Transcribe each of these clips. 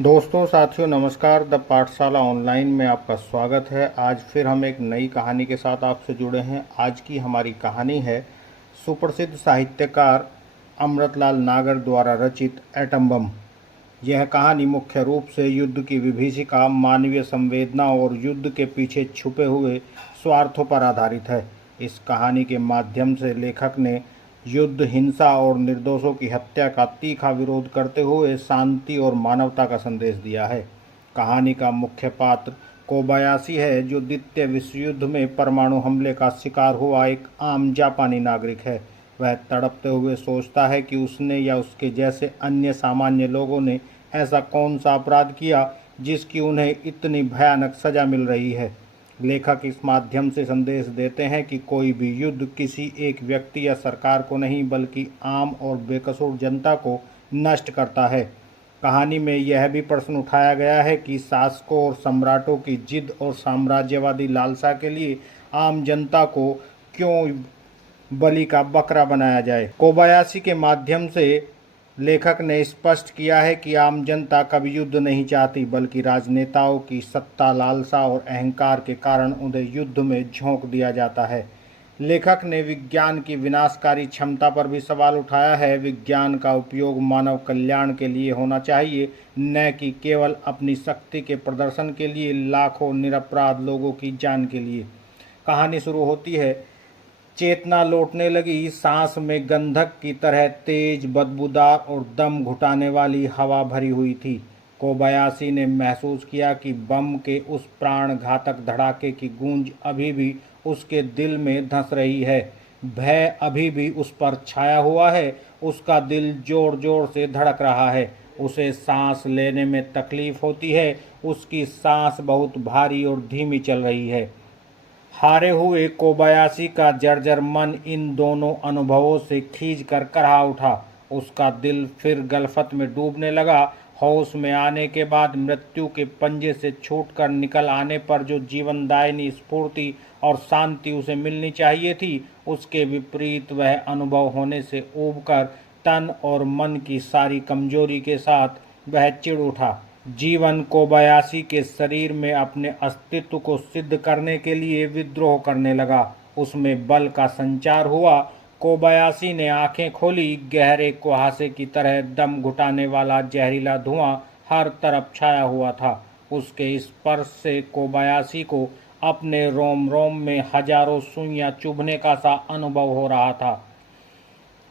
दोस्तों साथियों नमस्कार। द पाठशाला ऑनलाइन में आपका स्वागत है। आज फिर हम एक नई कहानी के साथ आपसे जुड़े हैं। आज की हमारी कहानी है सुप्रसिद्ध साहित्यकार अमृतलाल नागर द्वारा रचित एटम बम। यह कहानी मुख्य रूप से युद्ध की विभीषिका, मानवीय संवेदना और युद्ध के पीछे छुपे हुए स्वार्थों पर आधारित है। इस कहानी के माध्यम से लेखक ने युद्ध, हिंसा और निर्दोषों की हत्या का तीखा विरोध करते हुए शांति और मानवता का संदेश दिया है। कहानी का मुख्य पात्र कोबायाशी है, जो द्वितीय विश्व युद्ध में परमाणु हमले का शिकार हुआ एक आम जापानी नागरिक है। वह तड़पते हुए सोचता है कि उसने या उसके जैसे अन्य सामान्य लोगों ने ऐसा कौन सा अपराध किया जिसकी उन्हें इतनी भयानक सजा मिल रही है। लेखक इस माध्यम से संदेश देते हैं कि कोई भी युद्ध किसी एक व्यक्ति या सरकार को नहीं, बल्कि आम और बेकसूर जनता को नष्ट करता है। कहानी में यह भी प्रश्न उठाया गया है कि शासकों और सम्राटों की जिद और साम्राज्यवादी लालसा के लिए आम जनता को क्यों बलि का बकरा बनाया जाए। कोबायाशी के माध्यम से लेखक ने स्पष्ट किया है कि आम जनता कभी युद्ध नहीं चाहती, बल्कि राजनेताओं की सत्ता, लालसा और अहंकार के कारण उन्हें युद्ध में झोंक दिया जाता है। लेखक ने विज्ञान की विनाशकारी क्षमता पर भी सवाल उठाया है। विज्ञान का उपयोग मानव कल्याण के लिए होना चाहिए, न कि केवल अपनी शक्ति के प्रदर्शन के लिए, लाखों निरपराध लोगों की जान के लिए। कहानी शुरू होती है। चेतना लौटने लगी। सांस में गंधक की तरह तेज, बदबूदार और दम घुटाने वाली हवा भरी हुई थी। कोबायाशी ने महसूस किया कि बम के उस प्राण घातक धड़ाके की गूंज अभी भी उसके दिल में धंस रही है। भय अभी भी उस पर छाया हुआ है। उसका दिल जोर जोर से धड़क रहा है। उसे सांस लेने में तकलीफ होती है। उसकी सांस बहुत भारी और धीमी चल रही है। हारे हुए कोबायाशी का जर्जर मन इन दोनों अनुभवों से खींच कर करहा उठा। उसका दिल फिर गलफत में डूबने लगा। होश में आने के बाद मृत्यु के पंजे से छूटकर निकल आने पर जो जीवनदायिनी स्फूर्ति और शांति उसे मिलनी चाहिए थी, उसके विपरीत वह अनुभव होने से ऊबकर तन और मन की सारी कमजोरी के साथ वह चिढ़ उठा। जीवन कोबायाशी के शरीर में अपने अस्तित्व को सिद्ध करने के लिए विद्रोह करने लगा। उसमें बल का संचार हुआ। कोबायाशी ने आंखें खोली। गहरे कुहासे की तरह दम घुटाने वाला जहरीला धुआं हर तरफ छाया हुआ था। उसके स्पर्श से कोबायाशी को अपने रोम रोम में हजारों सुइयां चुभने का सा अनुभव हो रहा था।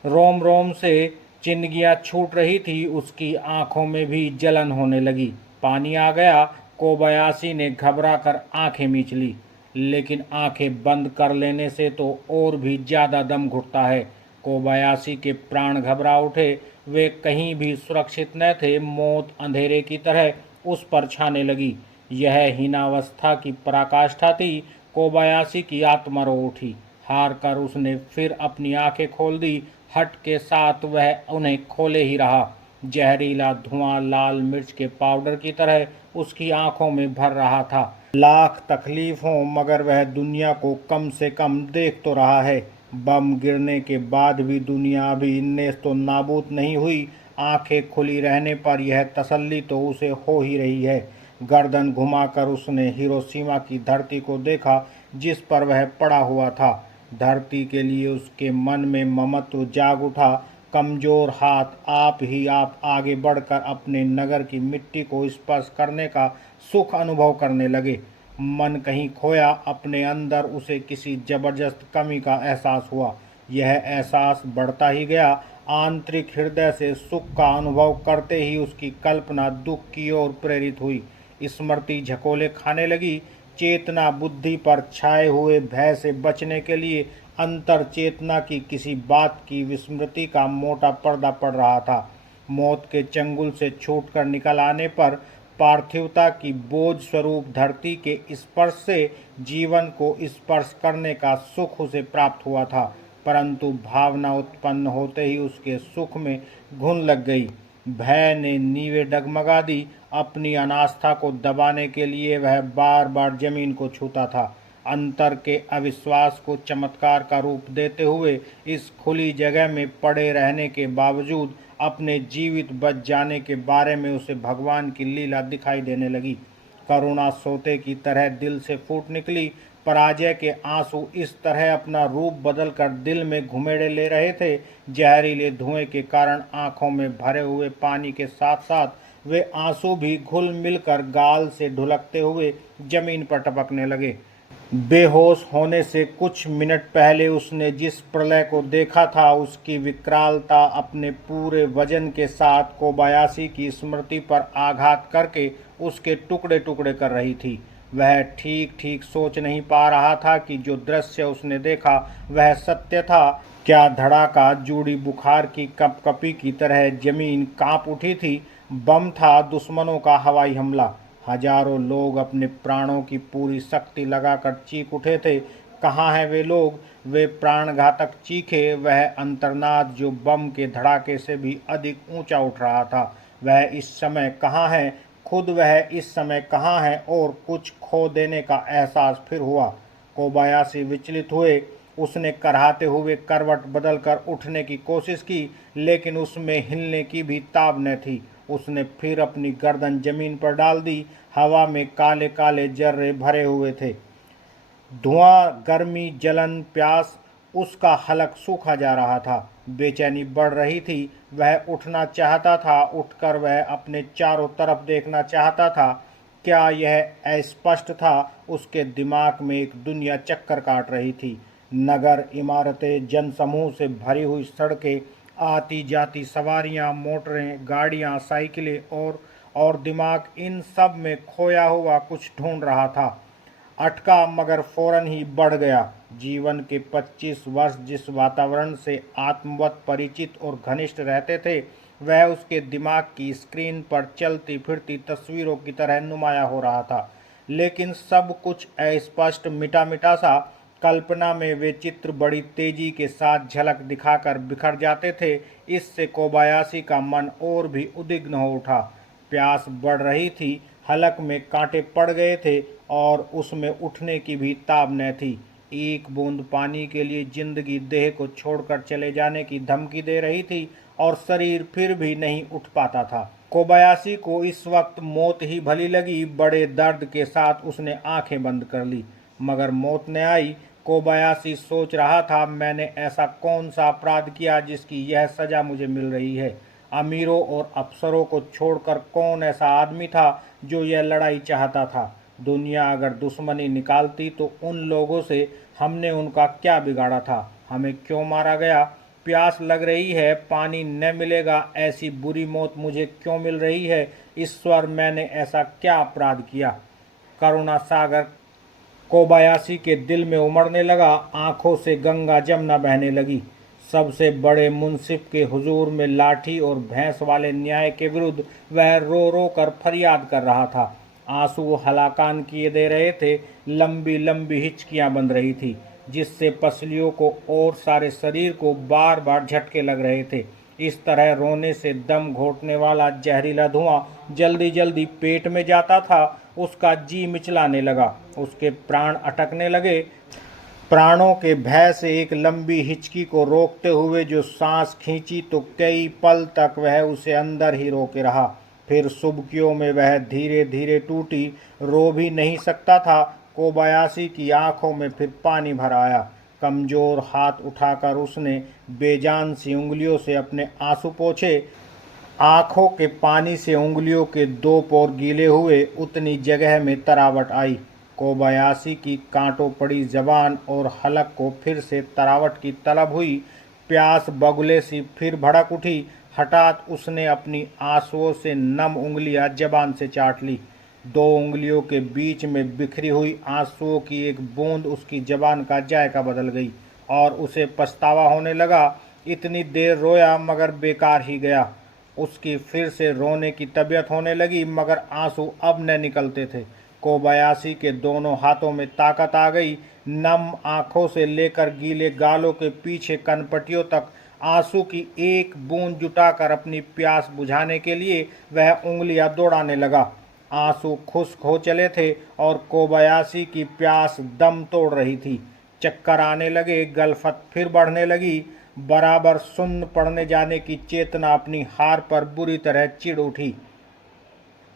रोम रोम से चिंधियाँ छूट रही थी। उसकी आंखों में भी जलन होने लगी। पानी आ गया। कोबायाशी ने घबरा कर आंखें मींच ली, लेकिन आंखें बंद कर लेने से तो और भी ज़्यादा दम घुटता है। कोबायाशी के प्राण घबरा उठे। वे कहीं भी सुरक्षित न थे। मौत अंधेरे की तरह उस पर छाने लगी। यह हीनावस्था की पराकाष्ठा थी। कोबायाशी की आत्मा रो उठी। हार कर उसने फिर अपनी आंखें खोल दी। हट के साथ वह उन्हें खोले ही रहा। जहरीला धुआं लाल मिर्च के पाउडर की तरह उसकी आंखों में भर रहा था। लाख तकलीफ हो, मगर वह दुनिया को कम से कम देख तो रहा है। बम गिरने के बाद भी दुनिया अभी नेस्त तो नाबूद नहीं हुई। आंखें खुली रहने पर यह तसल्ली तो उसे हो ही रही है। गर्दन घुमाकर उसने हिरोशिमा की धरती को देखा, जिस पर वह पड़ा हुआ था। धरती के लिए उसके मन में ममत्व जाग उठा। कमजोर हाथ आप ही आप आगे बढ़कर अपने नगर की मिट्टी को स्पर्श करने का सुख अनुभव करने लगे। मन कहीं खोया। अपने अंदर उसे किसी जबरदस्त कमी का एहसास हुआ। यह एहसास बढ़ता ही गया। आंतरिक हृदय से सुख का अनुभव करते ही उसकी कल्पना दुख की ओर प्रेरित हुई। स्मृति झकोले खाने लगी। चेतना बुद्धि पर छाए हुए भय से बचने के लिए अंतर चेतना की किसी बात की विस्मृति का मोटा पर्दा पड़ रहा था। मौत के चंगुल से छूटकर निकल आने पर पार्थिवता की बोझ स्वरूप धरती के स्पर्श से जीवन को स्पर्श करने का सुख उसे प्राप्त हुआ था। परंतु भावना उत्पन्न होते ही उसके सुख में घुन लग गई। भय ने नींवें डगमगा दी। अपनी अनास्था को दबाने के लिए वह बार बार जमीन को छूता था। अंतर के अविश्वास को चमत्कार का रूप देते हुए इस खुली जगह में पड़े रहने के बावजूद अपने जीवित बच जाने के बारे में उसे भगवान की लीला दिखाई देने लगी। करुणा सोते की तरह दिल से फूट निकली। पराजय के आंसू इस तरह अपना रूप बदलकर दिल में घुमेड़े ले रहे थे। जहरीले धुएं के कारण आंखों में भरे हुए पानी के साथ साथ वे आंसू भी घुल मिलकर गाल से ढुलकते हुए जमीन पर टपकने लगे। बेहोश होने से कुछ मिनट पहले उसने जिस प्रलय को देखा था, उसकी विकरालता अपने पूरे वजन के साथ कोबायाशी की स्मृति पर आघात करके उसके टुकड़े टुकड़े कर रही थी। वह ठीक ठीक सोच नहीं पा रहा था कि जो दृश्य उसने देखा वह सत्य था। क्या धड़ाका जूड़ी बुखार की कपकपी की तरह जमीन कांप उठी थी। बम था, दुश्मनों का हवाई हमला। हजारों लोग अपने प्राणों की पूरी शक्ति लगाकर चीख उठे थे। कहाँ हैं वे लोग, वे प्राणघातक चीखे, वह अंतर्नाद जो बम के धड़ाके से भी अधिक ऊंचा उठ रहा था। वह इस समय कहाँ है, खुद वह इस समय कहाँ है। और कुछ खो देने का एहसास फिर हुआ। कोबायाशी विचलित हुए। उसने कराहते हुए करवट बदलकर उठने की कोशिश की, लेकिन उसमें हिलने की भी ताब न थी। उसने फिर अपनी गर्दन जमीन पर डाल दी। हवा में काले काले जर्रे भरे हुए थे। धुआं, गर्मी, जलन, प्यास, उसका हलक सूखा जा रहा था। बेचैनी बढ़ रही थी। वह उठना चाहता था। उठकर वह अपने चारों तरफ देखना चाहता था। क्या यह अस्पष्ट था। उसके दिमाग में एक दुनिया चक्कर काट रही थी। नगर, इमारतें, जनसमूह से भरी हुई सड़कें, आती जाती सवारियां, मोटरें, गाड़ियां, साइकिलें और दिमाग इन सब में खोया हुआ कुछ ढूंढ रहा था। अटका मगर फौरन ही बढ़ गया। जीवन के 25 वर्ष जिस वातावरण से आत्मवत परिचित और घनिष्ठ रहते थे, वह उसके दिमाग की स्क्रीन पर चलती फिरती तस्वीरों की तरह नुमाया हो रहा था। लेकिन सब कुछ अस्पष्ट, मिटा मिटा सा। कल्पना में वे चित्र बड़ी तेजी के साथ झलक दिखाकर बिखर जाते थे। इससे कोबायाशी का मन और भी उद्विग्न हो उठा। प्यास बढ़ रही थी, हलक में कांटे पड़ गए थे और उसमें उठने की भी ताब न थी। एक बूंद पानी के लिए जिंदगी देह को छोड़कर चले जाने की धमकी दे रही थी और शरीर फिर भी नहीं उठ पाता था। कोबायाशी को इस वक्त मौत ही भली लगी। बड़े दर्द के साथ उसने आंखें बंद कर ली, मगर मौत न आई। कोबायाशी सोच रहा था, मैंने ऐसा कौन सा अपराध किया जिसकी यह सजा मुझे मिल रही है। अमीरों और अफसरों को छोड़कर कौन ऐसा आदमी था जो यह लड़ाई चाहता था। दुनिया अगर दुश्मनी निकालती तो उन लोगों से हमने उनका क्या बिगाड़ा था। हमें क्यों मारा गया। प्यास लग रही है, पानी न मिलेगा, ऐसी बुरी मौत मुझे क्यों मिल रही है। ईश्वर, मैंने ऐसा क्या अपराध किया। करुणा सागर कोबायाशी के दिल में उमड़ने लगा। आंखों से गंगा जमुना बहने लगी। सबसे बड़े मुंसिफ के हुजूर में लाठी और भैंस वाले न्याय के विरुद्ध वह रो रो कर फरियाद कर रहा था। आंसू हलाकान किए दे रहे थे। लंबी लंबी हिचकियां बंध रही थी, जिससे पसलियों को और सारे शरीर को बार बार झटके लग रहे थे। इस तरह रोने से दम घोटने वाला जहरीला धुआं जल्दी जल्दी पेट में जाता था। उसका जी मिचलाने लगा। उसके प्राण अटकने लगे। प्राणों के भय से एक लंबी हिचकी को रोकते हुए जो सांस खींची तो कई पल तक वह उसे अंदर ही रोके रहा। फिर सुबकियों में वह धीरे धीरे टूटी। रो भी नहीं सकता था। कोबायाशी की आंखों में फिर पानी भर आया। कमजोर हाथ उठाकर उसने बेजान सी उंगलियों से अपने आंसू पोंछे। आंखों के पानी से उंगलियों के दो पोर गीले हुए। उतनी जगह में तरावट आई। कोबायाशी की कांटों पड़ी जबान और हलक को फिर से तरावट की तलब हुई। प्यास बगुले सी फिर भड़क उठी। हठात उसने अपनी आंसुओं से नम उंगलियां जबान से चाट ली। दो उंगलियों के बीच में बिखरी हुई आंसुओं की एक बूंद उसकी जबान का जायका बदल गई और उसे पछतावा होने लगा। इतनी देर रोया मगर बेकार ही गया। उसकी फिर से रोने की तबीयत होने लगी, मगर आंसू अब न निकलते थे। कोबायाशी के दोनों हाथों में ताकत आ गई। नम आंखों से लेकर गीले गालों के पीछे कनपटियों तक आंसू की एक बूंद जुटाकर अपनी प्यास बुझाने के लिए वह उंगलियां दौड़ाने लगा। आंसू खुश्क हो चले थे और कोबायाशी की प्यास दम तोड़ रही थी। चक्कर आने लगे। गलफत फिर बढ़ने लगी। बराबर शून्य पड़ने जाने की चेतना अपनी हार पर बुरी तरह चिढ़ उठी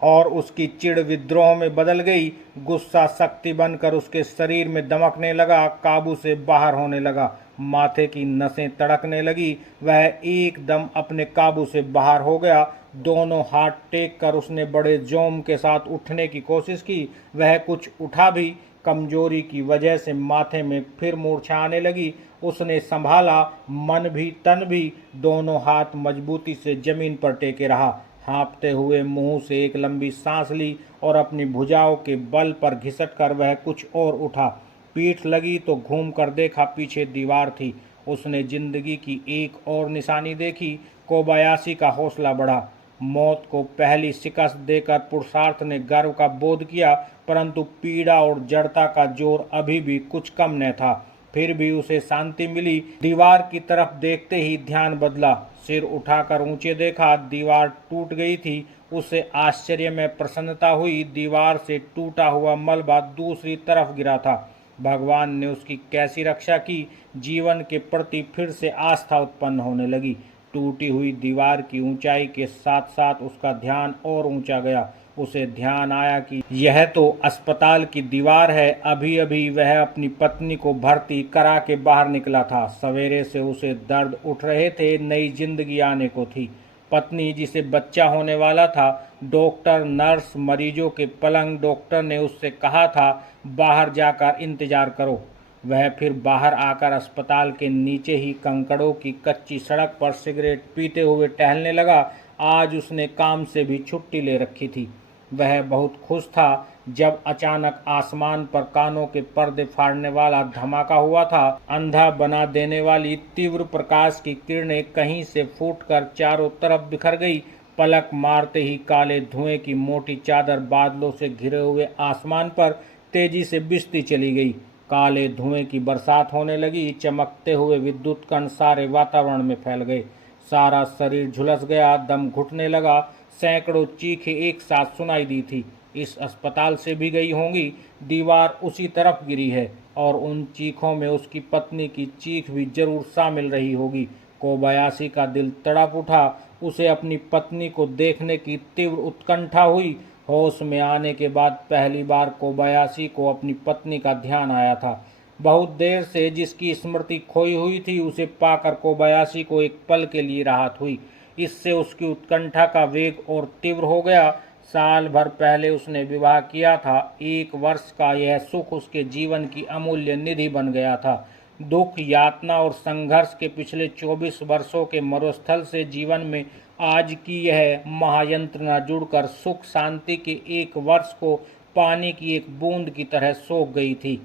और उसकी चिढ़ विद्रोह में बदल गई। गुस्सा शक्ति बनकर उसके शरीर में दमकने लगा, काबू से बाहर होने लगा। माथे की नसें तड़कने लगी। वह एकदम अपने काबू से बाहर हो गया। दोनों हाथ टेक कर उसने बड़े जोम के साथ उठने की कोशिश की। वह कुछ उठा भी, कमजोरी की वजह से माथे में फिर मूर्छा आने लगी। उसने संभाला, मन भी तन भी। दोनों हाथ मजबूती से जमीन पर टेके रहा। हाँफते हुए मुंह से एक लंबी सांस ली और अपनी भुजाओं के बल पर घिसट कर वह कुछ और उठा। पीठ लगी तो घूम कर देखा, पीछे दीवार थी। उसने जिंदगी की एक और निशानी देखी। कोबायाशी का हौसला बढ़ा। मौत को पहली शिकस्त देकर पुरुषार्थ ने गर्व का बोध किया, परंतु पीड़ा और जड़ता का जोर अभी भी कुछ कम न था। फिर भी उसे शांति मिली। दीवार की तरफ देखते ही ध्यान बदला। सिर उठाकर ऊंचे देखा, दीवार टूट गई थी। उसे आश्चर्य में प्रसन्नता हुई। दीवार से टूटा हुआ मलबा दूसरी तरफ गिरा था। भगवान ने उसकी कैसी रक्षा की। जीवन के प्रति फिर से आस्था उत्पन्न होने लगी। टूटी हुई दीवार की ऊंचाई के साथ साथ उसका ध्यान और ऊंचा गया। उसे ध्यान आया कि यह तो अस्पताल की दीवार है। अभी अभी वह अपनी पत्नी को भर्ती करा के बाहर निकला था। सवेरे से उसे दर्द उठ रहे थे, नई जिंदगी आने को थी। पत्नी जिसे बच्चा होने वाला था, डॉक्टर, नर्स, मरीजों के पलंग। डॉक्टर ने उससे कहा था बाहर जाकर इंतजार करो। वह फिर बाहर आकर अस्पताल के नीचे ही कंकड़ों की कच्ची सड़क पर सिगरेट पीते हुए टहलने लगा। आज उसने काम से भी छुट्टी ले रखी थी। वह बहुत खुश था जब अचानक आसमान पर कानों के पर्दे फाड़ने वाला धमाका हुआ था। अंधा बना देने वाली तीव्र प्रकाश की किरणें कहीं से फूटकर चारों तरफ बिखर गई। पलक मारते ही काले धुएं की मोटी चादर बादलों से घिरे हुए आसमान पर तेजी से बिछती चली गई। काले धुएं की बरसात होने लगी। चमकते हुए विद्युत कण सारे वातावरण में फैल गए। सारा शरीर झुलस गया, दम घुटने लगा। सैकड़ों चीखें एक साथ सुनाई दी थी। इस अस्पताल से भी गई होंगी। दीवार उसी तरफ गिरी है और उन चीखों में उसकी पत्नी की चीख भी जरूर शामिल रही होगी। कोबायाशी का दिल तड़प उठा। उसे अपनी पत्नी को देखने की तीव्र उत्कंठा हुई। होश में आने के बाद पहली बार कोबायाशी को अपनी पत्नी का ध्यान आया था। बहुत देर से जिसकी स्मृति खोई हुई थी, उसे पाकर कोबायाशी को एक पल के लिए राहत हुई। इससे उसकी उत्कंठा का वेग और तीव्र हो गया। साल भर पहले उसने विवाह किया था। 1 वर्ष का यह सुख उसके जीवन की अमूल्य निधि बन गया था। दुख, यातना और संघर्ष के पिछले 24 वर्षों के मरुस्थल से जीवन में आज की यह महायंत्रणा जुड़कर सुख शांति के 1 वर्ष को पानी की एक बूंद की तरह सोख गई थी।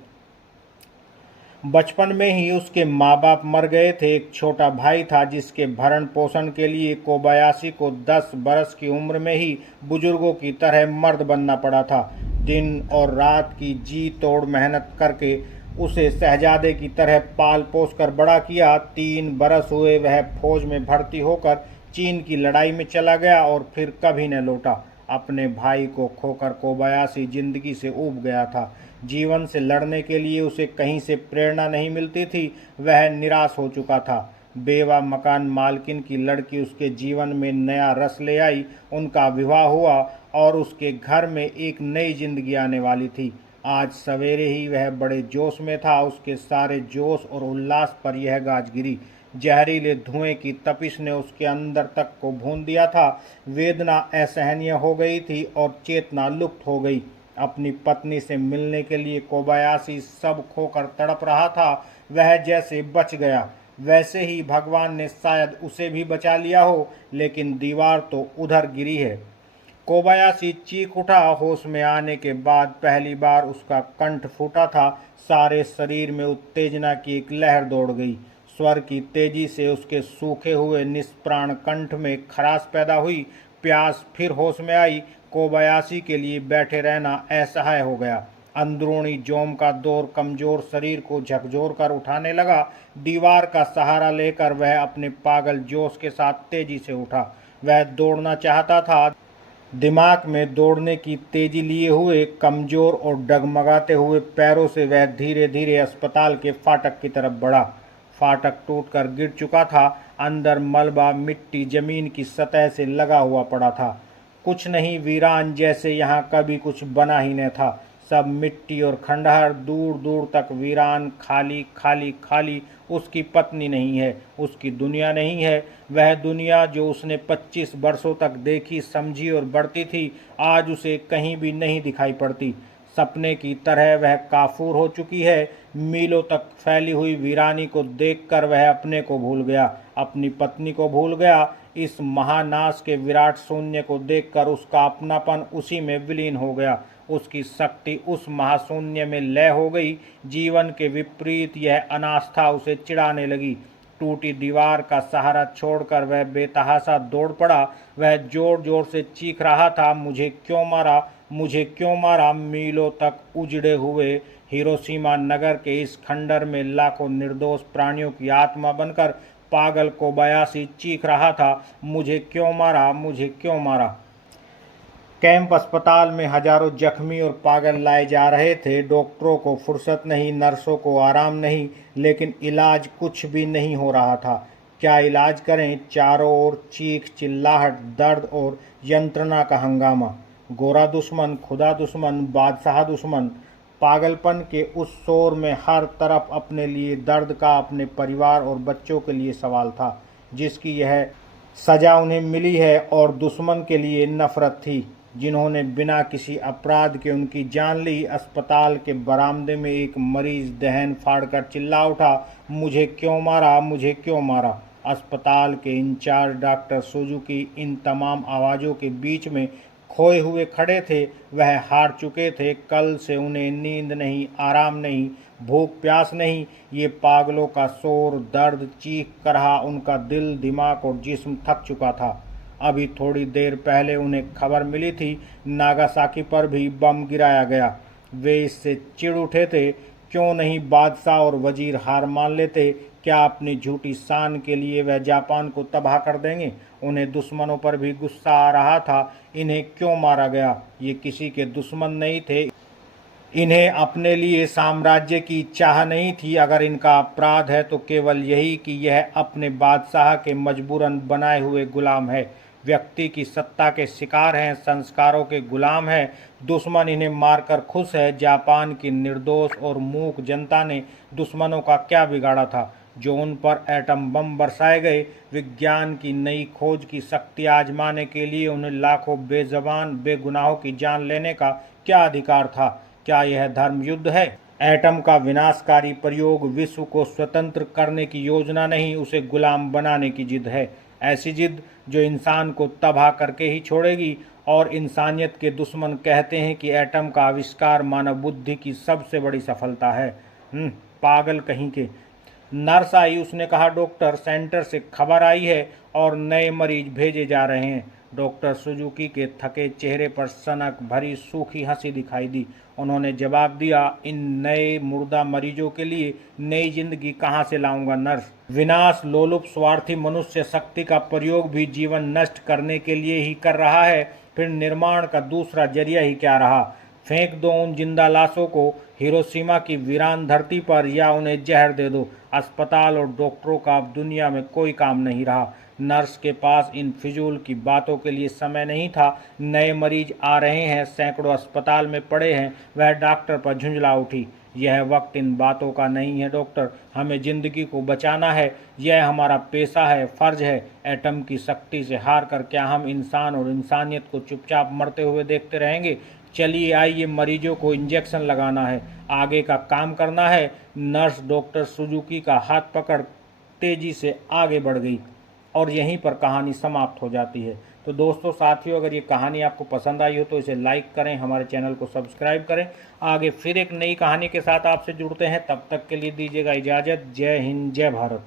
बचपन में ही उसके माँ बाप मर गए थे। एक छोटा भाई था जिसके भरण पोषण के लिए कोबायाशी को 10 बरस की उम्र में ही बुजुर्गों की तरह मर्द बनना पड़ा था। दिन और रात की जी तोड़ मेहनत करके उसे शहजादे की तरह पाल पोस कर बड़ा किया। 3 बरस हुए वह फौज में भर्ती होकर चीन की लड़ाई में चला गया और फिर कभी न लौटा। अपने भाई को खोकर कोबायाशी जिंदगी से ऊब गया था। जीवन से लड़ने के लिए उसे कहीं से प्रेरणा नहीं मिलती थी। वह निराश हो चुका था। बेवा मकान मालकिन की लड़की उसके जीवन में नया रस ले आई। उनका विवाह हुआ और उसके घर में एक नई जिंदगी आने वाली थी। आज सवेरे ही वह बड़े जोश में था। उसके सारे जोश और उल्लास पर यह गाज गिरी। जहरीले धुएं की तपिश ने उसके अंदर तक को भून दिया था। वेदना असहनीय हो गई थी और चेतना लुप्त हो गई। अपनी पत्नी से मिलने के लिए कोबायाशी सब खोकर तड़प रहा था। वह जैसे बच गया, वैसे ही भगवान ने शायद उसे भी बचा लिया हो, लेकिन दीवार तो उधर गिरी है। कोबायाशी चीख उठा। होश में आने के बाद पहली बार उसका कंठ फूटा था। सारे शरीर में उत्तेजना की एक लहर दौड़ गई। स्वर की तेजी से उसके सूखे हुए निष्प्राण कंठ में खराश पैदा हुई। प्यास फिर होश में आई। कोबायाशी के लिए बैठे रहना असहाय हो गया। अंदरूनी जोम का दौर कमजोर शरीर को झकझोर कर उठाने लगा। दीवार का सहारा लेकर वह अपने पागल जोश के साथ तेजी से उठा। वह दौड़ना चाहता था। दिमाग में दौड़ने की तेजी लिए हुए, कमजोर और डगमगाते हुए पैरों से वह धीरे धीरे अस्पताल के फाटक की तरफ बढ़ा। फाटक टूटकर गिर चुका था। अंदर मलबा मिट्टी जमीन की सतह से लगा हुआ पड़ा था। कुछ नहीं, वीरान जैसे यहाँ कभी कुछ बना ही न था। सब मिट्टी और खंडहर, दूर दूर तक वीरान, खाली खाली खाली। उसकी पत्नी नहीं है, उसकी दुनिया नहीं है। वह दुनिया जो उसने 25 वर्षों तक देखी, समझी और बढ़ती थी, आज उसे कहीं भी नहीं दिखाई पड़ती। सपने की तरह वह काफूर हो चुकी है। मीलों तक फैली हुई वीरानी को देखकर वह अपने को भूल गया, अपनी पत्नी को भूल गया। इस महानाश के विराट शून्य को देखकर उसका अपनापन उसी में विलीन हो गया। उसकी शक्ति उस महाशून्य में लय हो गई। जीवन के विपरीत यह अनास्था उसे चिढ़ाने लगी। टूटी दीवार का सहारा छोड़कर वह बेतहाशा दौड़ पड़ा। वह जोर जोर से चीख रहा था, मुझे क्यों मारा, मुझे क्यों मारा। मीलों तक उजड़े हुए हिरोशिमा नगर के इस खंडर में लाखों निर्दोष प्राणियों की आत्मा बनकर पागल कोबायाशी चीख रहा था, मुझे क्यों मारा, मुझे क्यों मारा। कैंप अस्पताल में हजारों जख्मी और पागल लाए जा रहे थे। डॉक्टरों को फुर्सत नहीं, नर्सों को आराम नहीं, लेकिन इलाज कुछ भी नहीं हो रहा था। क्या इलाज करें? चारों ओर चीख चिल्लाहट, दर्द और यंत्रणा का हंगामा। गोरा दुश्मन, खुदा दुश्मन, बादशाह दुश्मन। पागलपन के उस शोर में हर तरफ अपने लिए दर्द का, अपने परिवार और बच्चों के लिए सवाल था, जिसकी यह सजा उन्हें मिली है, और दुश्मन के लिए नफरत थी, जिन्होंने बिना किसी अपराध के उनकी जान ली। अस्पताल के बरामदे में एक मरीज दहन फाड़कर चिल्ला उठा, मुझे क्यों मारा, मुझे क्यों मारा। अस्पताल के इंचार्ज डॉक्टर सुजुकी इन तमाम आवाज़ों के बीच में खोए हुए खड़े थे। वह हार चुके थे। कल से उन्हें नींद नहीं, आराम नहीं, भूख प्यास नहीं। ये पागलों का शोर, दर्द, चीख करहा उनका दिल, दिमाग और जिस्म थक चुका था। अभी थोड़ी देर पहले उन्हें खबर मिली थी, नागासाकी पर भी बम गिराया गया। वे इससे चिढ़ उठे थे। क्यों नहीं बादशाह और वजीर हार मान लेते? क्या अपनी झूठी शान के लिए वह जापान को तबाह कर देंगे? उन्हें दुश्मनों पर भी गुस्सा आ रहा था। इन्हें क्यों मारा गया? ये किसी के दुश्मन नहीं थे। इन्हें अपने लिए साम्राज्य की चाह नहीं थी। अगर इनका अपराध है तो केवल यही कि यह अपने बादशाह के मजबूरन बनाए हुए गुलाम है, व्यक्ति की सत्ता के शिकार हैं, संस्कारों के गुलाम हैं। दुश्मन इन्हें मारकर खुश है। जापान की निर्दोष और मूक जनता ने दुश्मनों का क्या बिगाड़ा था जो उन पर एटम बम बरसाए गए? विज्ञान की नई खोज की शक्ति आजमाने के लिए उन्हें लाखों बेजबान बेगुनाहों की जान लेने का क्या अधिकार था? क्या यह धर्म युद्ध है? एटम का विनाशकारी प्रयोग विश्व को स्वतंत्र करने की योजना नहीं, उसे गुलाम बनाने की जिद है। ऐसी जिद जो इंसान को तबाह करके ही छोड़ेगी। और इंसानियत के दुश्मन कहते हैं कि एटम का आविष्कार मानव बुद्धि की सबसे बड़ी सफलता है। पागल कहीं के। नर्स आई, उसने कहा, डॉक्टर, सेंटर से खबर आई है और नए मरीज भेजे जा रहे हैं। डॉक्टर सुजुकी के थके चेहरे पर सनक भरी सूखी हंसी दिखाई दी। उन्होंने जवाब दिया, इन नए मुर्दा मरीजों के लिए नई जिंदगी कहाँ से लाऊंगा नर्स? विनाश लोलुप स्वार्थी मनुष्य शक्ति का प्रयोग भी जीवन नष्ट करने के लिए ही कर रहा है, फिर निर्माण का दूसरा जरिया ही क्या रहा? फेंक दो उन जिंदा लाशों को हिरोशिमा की वीरान धरती पर, या उन्हें जहर दे दो। अस्पताल और डॉक्टरों का अब दुनिया में कोई काम नहीं रहा। नर्स के पास इन फिजूल की बातों के लिए समय नहीं था। नए मरीज आ रहे हैं, सैकड़ों अस्पताल में पड़े हैं। वह डॉक्टर पर झुंझला उठी, यह वक्त इन बातों का नहीं है डॉक्टर, हमें जिंदगी को बचाना है, यह हमारा पेशा है, फर्ज है। एटम की शक्ति से हार कर क्या हम इंसान और इंसानियत को चुपचाप मरते हुए देखते रहेंगे? चलिए आइए, मरीजों को इंजेक्शन लगाना है, आगे का काम करना है। नर्स डॉक्टर सुजुकी का हाथ पकड़ तेजी से आगे बढ़ गई और यहीं पर कहानी समाप्त हो जाती है। तो दोस्तों, साथियों, अगर ये कहानी आपको पसंद आई हो तो इसे लाइक करें, हमारे चैनल को सब्सक्राइब करें। आगे फिर एक नई कहानी के साथ आपसे जुड़ते हैं, तब तक के लिए दीजिएगा इजाज़त। जय हिंद, जय भारत।